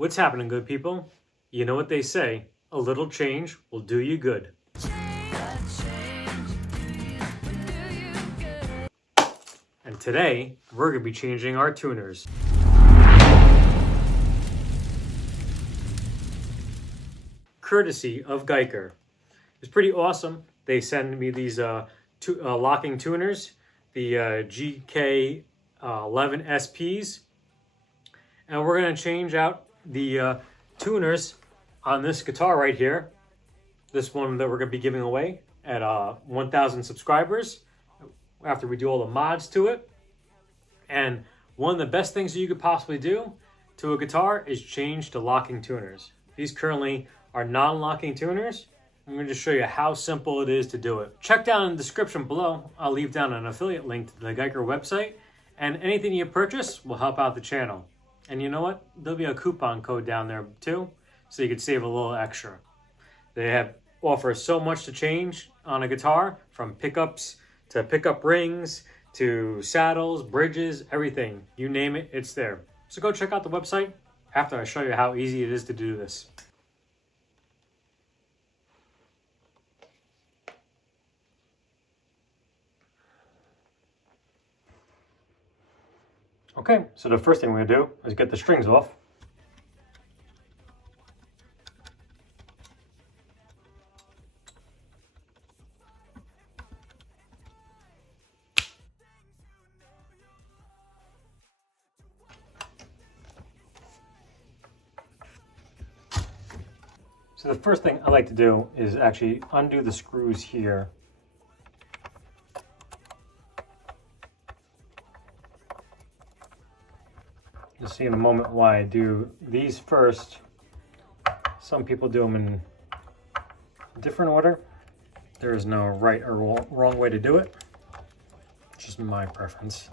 What's happening, good people? You know what they say, a little change will do you good. And today, we're going to be changing our tuners. Courtesy of Guyker. It's pretty awesome. They send me these locking tuners, the GK 11 SPs. And we're going to change out the tuners on this guitar right here. This one that we're going to be giving away at 1,000 subscribers after we do all the mods to it. And one of the best things that you could possibly do to a guitar is change to locking tuners. These currently are non-locking tuners. I'm going to just show you how simple it is to do it. Check down in the description below. I'll leave down an affiliate link to the Guyker website. And anything you purchase will help out the channel. And you know what? There'll be a coupon code down there too, so you can save a little extra. They offer so much to change on a guitar, from pickups to pickup rings to saddles, bridges, everything. You name it, it's there. So go check out the website after I show you how easy it is to do this. Okay, so the first thing we're gonna do is get the strings off. So the first thing I like to do is actually undo the screws here. You'll see in a moment why I do these first. Some people do them in a different order. There is no right or wrong way to do it. It's just my preference.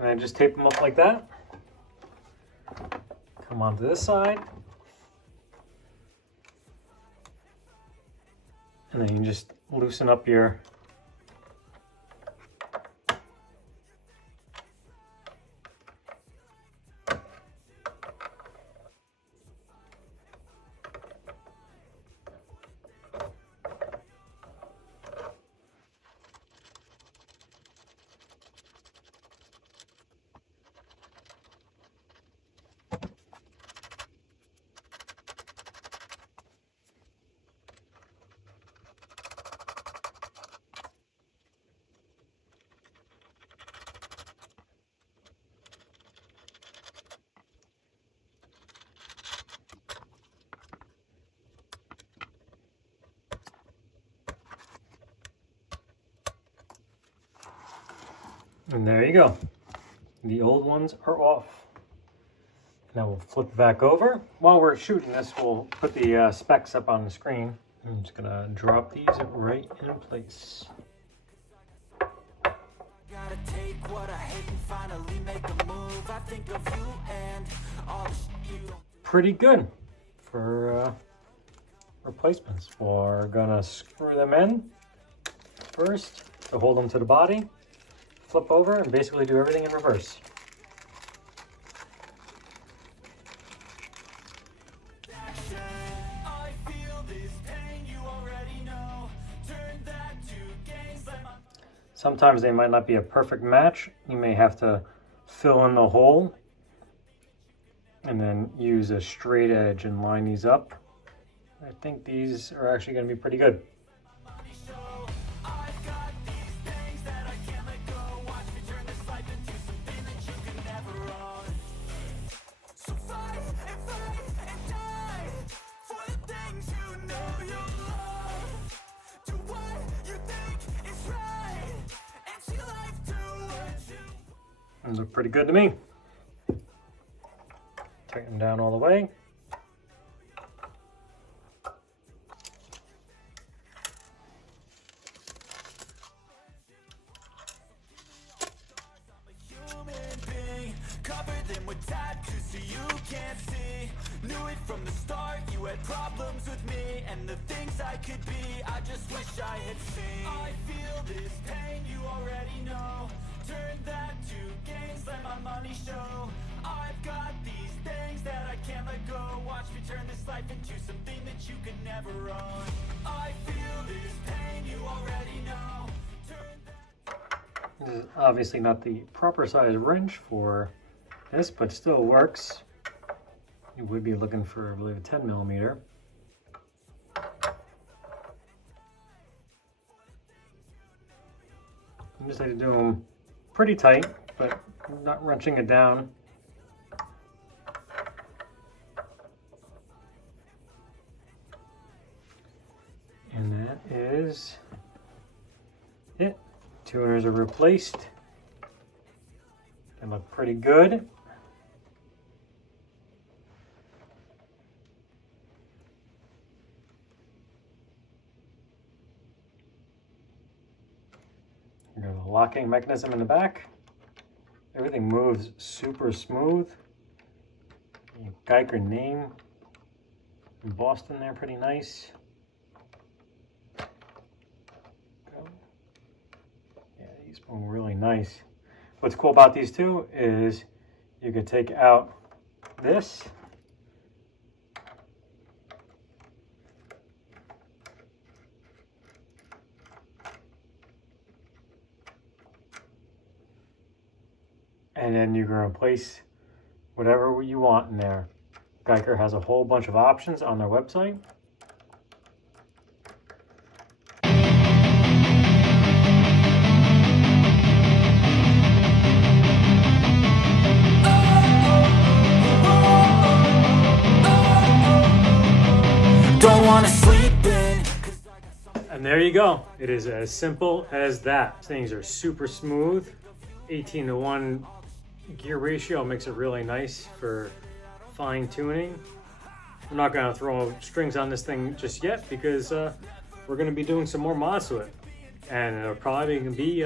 And I just tape them up like that. Come onto this side. And then you just loosen up your and there you go. The old ones are off. Now we'll flip it back over. While we're shooting this, we'll put the specs up on the screen. I'm just gonna drop these right in place. Pretty good for replacements. We're gonna screw them in first to hold them to the body. Flip over and basically do everything in reverse. Sometimes they might not be a perfect match. You may have to fill in the hole and then use a straight edge and line these up. I think these are actually going to be pretty good. Those look pretty good to me. Tighten them down all the way. nothing with tattoos so you can't see. Knew it from the start, you had problems with me and the things I could be, I just wish I had seen. I feel this pain, you already know. Turn that to gains, let my money show. I've got these things that I can't let go. Watch me turn this life into something that you could never own. I feel this pain, you already know. This is obviously not the proper size wrench for this, but still works. You would be looking for, I believe, a 10 millimeter. I just like to do them pretty tight, but not wrenching it down. And that is it. Tuners are replaced. They look pretty good. We got a locking mechanism in the back. Everything moves super smooth. Guyker name embossed in there, pretty nice. Yeah, these move really nice. What's cool about these two is you could take out this. And then you're going to place whatever you want in there. Guyker has a whole bunch of options on their website. Don't wanna sleep in. And there you go. It is as simple as that. Things are super smooth. 18:1 gear ratio makes it really nice for fine tuning. I'm not going to throw strings on this thing just yet because we're going to be doing some more mods to it. And it'll probably going to be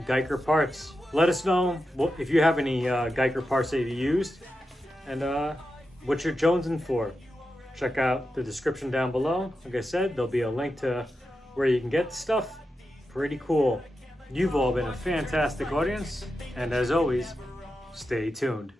Guyker parts. Let us know if you have any Guyker parts that you used and what you're jonesing for. Check out the description down below. Like I said, there'll be a link to where you can get stuff. Pretty cool. You've all been a fantastic audience, and as always, stay tuned.